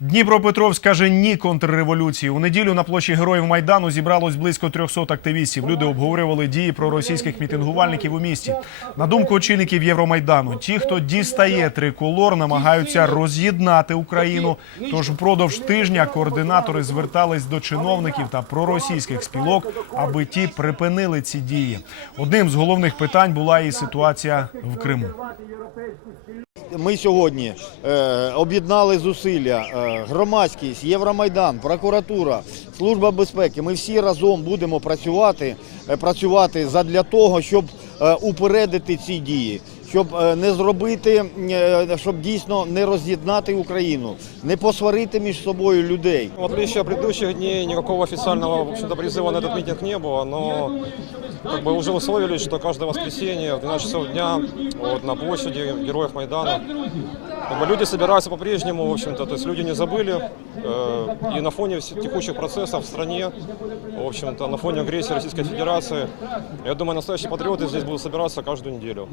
Дніпропетровськ каже ні контрреволюції. У неділю на площі Героїв Майдану зібралось близько 300 активістів. Люди обговорювали дії проросійських мітингувальників у місті. На думку очільників Євромайдану, ті, хто дістає триколор, намагаються роз'єднати Україну. Тож впродовж тижня координатори звертались до чиновників та проросійських спілок, аби ті припинили ці дії. Одним з головних питань була і ситуація в Криму. Ми сьогодні е, об'єднали зусилля, е, громадськість, Євромайдан, прокуратура, служба безпеки. Ми всі разом будемо працювати, е, працювати задля того, щоб упередити ці дії, щоб е, не зробити, е, щоб дійсно не роз'єднати Україну, не посварити між собою людей. В отличие от предыдущих дней, никакого официального в общем-то, призыва на этот митинг не было, но как бы уже условились, что каждое воскресенье в 12 часов дня вот, на площади Героев Майдана как бы люди собираются по-прежнему, в общем-то, то есть люди не забыли, э, и на фоне всех текущих процессов в стране, в общем-то, на фоне агрессии Российской Федерации, я думаю, настоящие патриоты здесь будут собираться каждую неделю.